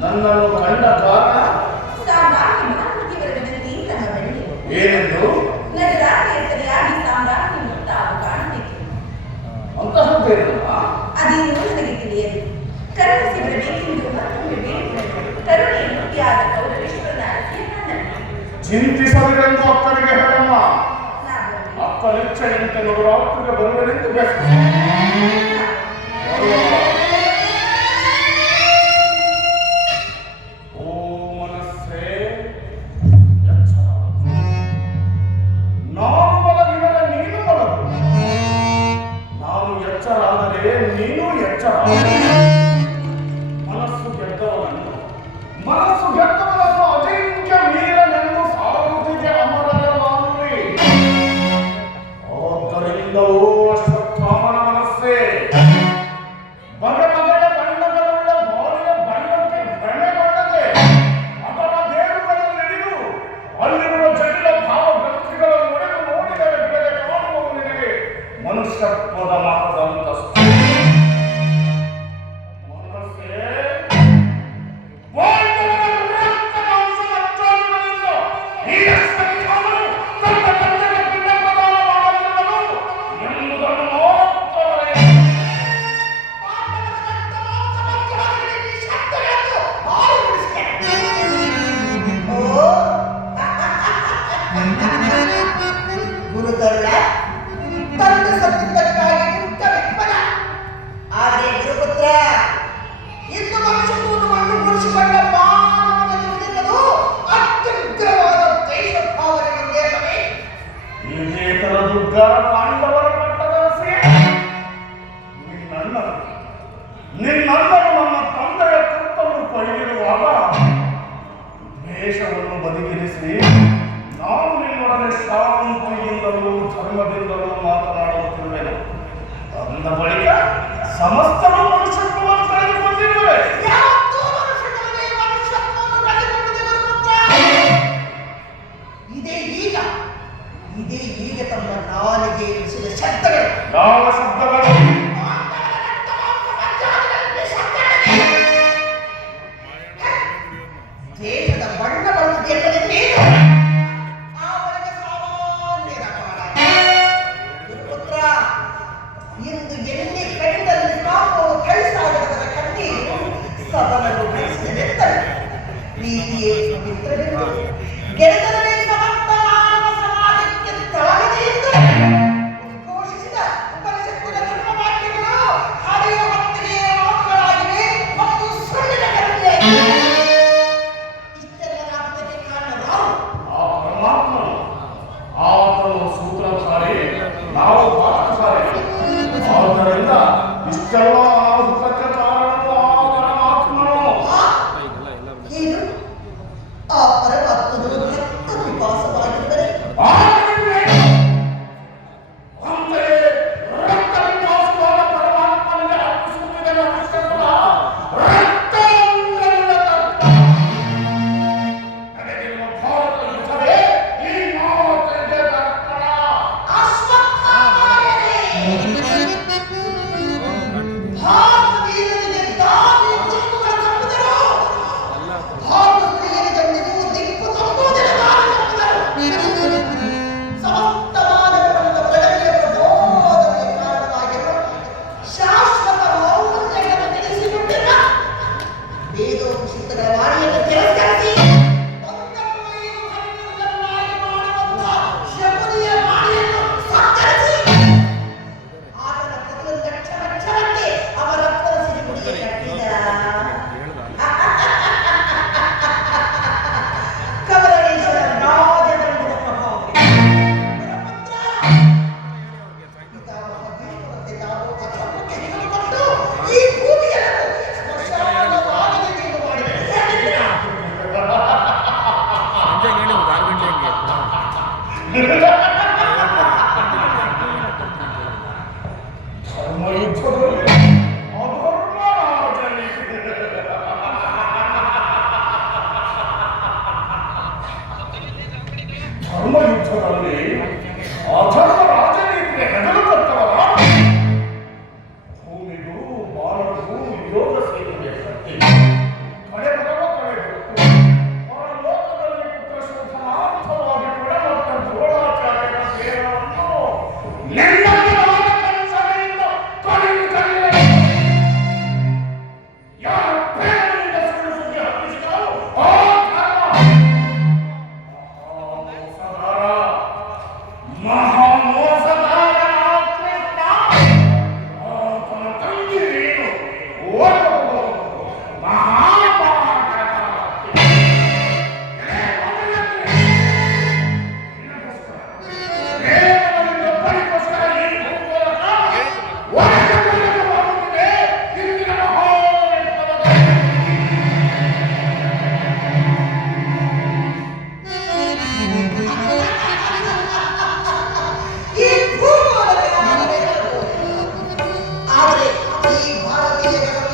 ನನ್ನನ್ನು ಕಂಡ ಕಾರಣ ಏನೆಂದು ಅಂತಹದ್ದೇನು ಅದೇನು ನನಗೆ ತಿಳಿಯದು. ಕರುಣಿಸಿ ಬರಬೇಕೆಂದು ಕರುಣೆಯನ್ನು ತ್ಯಾಗ ಕೌರವೇಶ್ವರನ ಚಿಂತಿಸದಿರೆಂದು ಅಕ್ಕನಿಗೆ ಹೇಳಮ್ಮ. ಅಕ್ಕನಿಚ್ಛೆಯಂತೆ ನವರಾತ್ರಿಗೆ ಬರುವನೆಂದು ಮನುಷ್ಯತ್ವದ ಮಾತದಂತಸ್ತು ನಿನ್ನಣ್ಣನು ನನ್ನ ತಂದೆಯ ಕತ್ತನ್ನು ಕೊಯ್ದಿರುವಾಗ ದ್ವೇಷವನ್ನು ಬದಿಗಿರಿಸಿ ನಾನು ನಿನ್ನೊಡನೆ ಶಾಂತಿಯಿಂದಲೂ ಧರ್ಮದಿಂದಲೂ ಮಾತನಾಡುತ್ತಿರುವೆನು. ಅಂದ ಬಳಿಕ ಸಮಸ್ತರು ಮನುಷ್ಯತ್ವವನ್ನು ಕಳೆದುಕೊಂಡಿರುವೆ. ಇದೇ ಈಗ ತಮ್ಮ ನಾಲಿಗೆ ಇರಿಸಿದ ಶಬ್ದಗಳು. ಯಾವ ಶಬ್ದಗಳು? ದೇಶದ ಬಣ್ಣ ಬರುತ್ತದೆ ಅವರಿಗೆ ಸಾಮಾನ್ಯದ ಕಾಲ. ಗುರುಪುತ್ರ, ಇಂದು ಎಲ್ಲಿ ಕಣ್ಣಲ್ಲಿ ಕಾಪುವ ಕಳಿಸಾಗದ ಕಣ್ಣೀರು ಸದನವು ನಡೆಸಿದೆಂದರೆ ಪ್ರೀತಿಯೇ ಪವಿತ್ರವೆಂದು ಗೆಳೆತನವೇ ಸಮರ್ಥ ಮಾನವ ಸಮಾಜಕ್ಕೆ ತಳಗದೆ ಎಂದು ಘೋಷಿಸಿದ ಉಪನಿಷತ್ತಿನ ಧರ್ಮವಾಕ್ಯಗಳು ಹಳೆಯ ಹೊತ್ತಿಗೆ ಮಾತುಗಳಾಗಿವೆ ಮತ್ತು ಸುಳ್ಳಿನ ಕರುಣೆಯಾಗಿವೆ. ಆತನು ಸೂತ್ರಧಾರಿ, ನಾವು ಪಾತ್ರಧಾರಿ. ಆದ್ದರಿಂದ ಇಷ್ಟೆಲ್ಲ ಅನಾಹುತಕ್ಕೆ ಕಾರಣವು ಆತನ ಆತ್ಮನು. ಏನು ಆ ಪರಮಾತ್ಮ ಧರ್ಮಯುದ್ಧದಲ್ಲಿ ಅಧರ್ಮ ರಾಜನೀತಿಗೆ ಹೆಗಲು ಕೊಟ್ಟವರ ಭೂಮಿಗೂ ಬಾಳಗೂ ಯೋಗ ಸೇರಿದೆ ಸತ್ಯ ಕಡೆ ಬರುವ ಕಡೆ ಪರಲೋಕದಲ್ಲಿ ಪುತ್ರ ಶೋಧನಾರ್ಥವಾಗಿ ಕೊಡಬಟ್ಟ ದ್ರೋಣಾಚಾರ್ಯರ ಸೇವೆಯನ್ನು ನೆಮ್ಮದಿಯಾದ ಕನಸನೆಯಿಂದ ಕಡಿದು ಯಾರ ಪ್ರೇಮದಿಂದ ಸುಳ್ಳು ಸುದ್ದಿ ಹಬ್ಬಿಸಿದರೋ ಆ ಈ ಭೂಗೋಳದ ಆದರೆ ಈ ಭಾರತೀಯ ಜಗತ್ತು